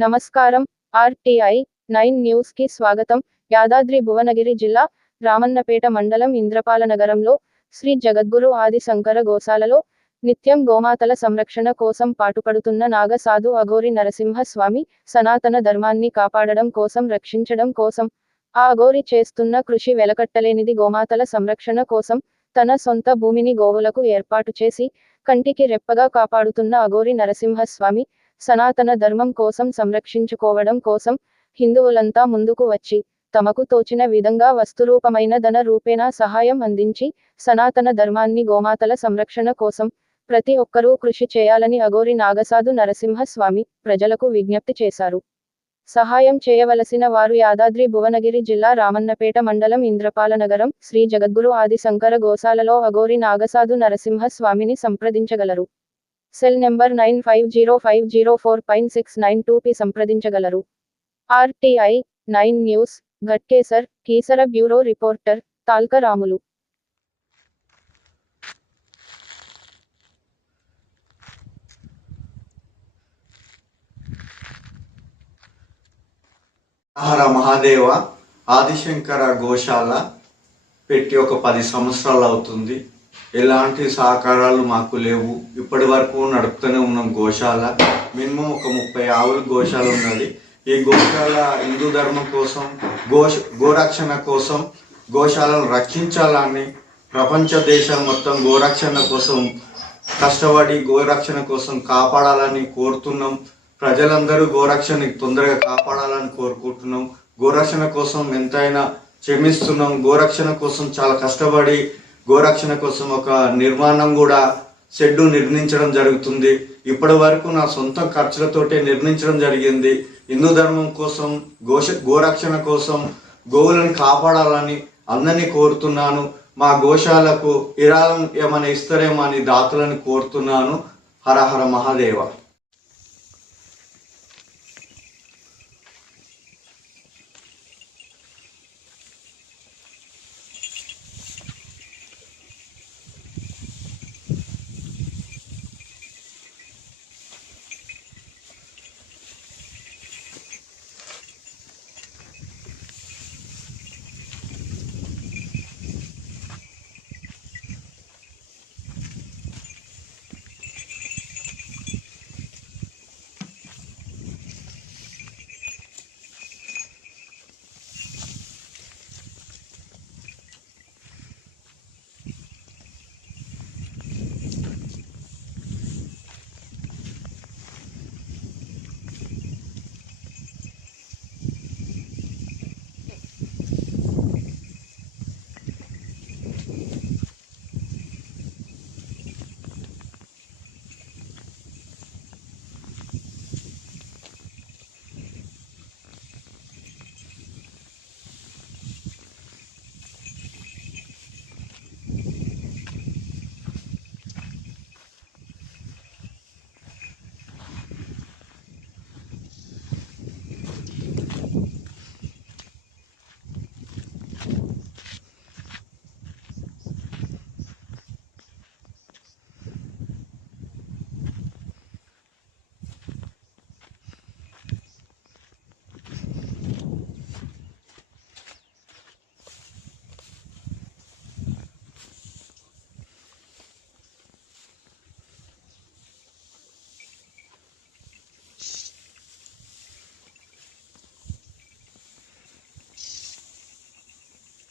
నమస్కారం. RTI nine న్యూస్కి స్వాగతం. యాదాద్రి భువనగిరి జిల్లా రామన్నపేట మండలం ఇంద్రపాల నగరంలో శ్రీ జగద్గురు ఆది శంకర గోశాలలో నిత్యం గోమాతల సంరక్షణ కోసం పాటుపడుతున్న నాగసాధు అఘోరి నరసింహ స్వామి సనాతన ధర్మాన్ని కాపాడడం కోసం రక్షించడం కోసం ఆ అఘోరి చేస్తున్న కృషి వెలకట్టలేనిది గోమాతల సంరక్షణ కోసం తన సొంత భూమిని గోవులకు ఏర్పాటు చేసి కంటికి రెప్పగా కాపాడుతున్న అఘోరి నరసింహస్వామి సనాతన ధర్మం కోసం సంరక్షించుకోవడం కోసం హిందువులంతా ముందుకు వచ్చి తమకు తోచిన విధంగా వస్తురూపమైన ధన రూపేణా సహాయం అందించి సనాతన ధర్మాన్ని గోమాతల సంరక్షణ కోసం ప్రతి ఒక్కరూ కృషి చేయాలని అఘోరి నాగసాధు నరసింహస్వామి ప్రజలకు విజ్ఞప్తి చేశారు. సహాయం చేయవలసిన వారు యాదాద్రి భువనగిరి జిల్లా రామన్నపేట మండలం ఇంద్రపాలనగరం శ్రీ జగద్గురు ఆది శంకర గోశాలలో అఘోరి నాగసాధు నరసింహ స్వామిని సంప్రదించగలరు. Cell number nine five zero five zero four five six nine two P సంప్రదించగలరు. RTI nine news Ghatkesar Keesara bureau reporter Talka Ramulu Hara Mahadeva Adishankara గోశాల పెట్టి ఒక పది సంవత్సరాలు అవుతుంది. ఎలాంటి సహకారాలు మాకు లేవు. ఇప్పటి వరకు నడుపుతూనే ఉన్నాం గోశాల. మినిమం ఒక ముప్పై ఆవులు గోశాల ఉన్నది. ఈ గోశాల హిందూ ధర్మం కోసం గోష గోరక్షణ కోసం గోశాలను రక్షించాలని ప్రపంచ దేశాలు మొత్తం గోరక్షణ కోసం కష్టపడి గోరక్షణ కోసం కాపాడాలని కోరుతున్నాం. ప్రజలందరూ గోరక్షణ తొందరగా కాపాడాలని కోరుకుంటున్నాం. గోరక్షణ కోసం ఎంతైనా క్షమిస్తున్నాం. గోరక్షణ కోసం చాలా కష్టపడి గోరక్షణ కోసం ఒక నిర్మాణం కూడా షెడ్డు నిర్మించడం జరుగుతుంది. ఇప్పటి వరకు నా సొంత ఖర్చులతోటే నిర్మించడం జరిగింది. హిందూ ధర్మం కోసం గోష గోరక్షణ కోసం గోవులను కాపాడాలని అందరినీ కోరుతున్నాను. మా గోశాలకు ఇరాళం ఏమైనా ఇస్తారేమో అని దాతలను కోరుతున్నాను. హర హర మహాదేవ.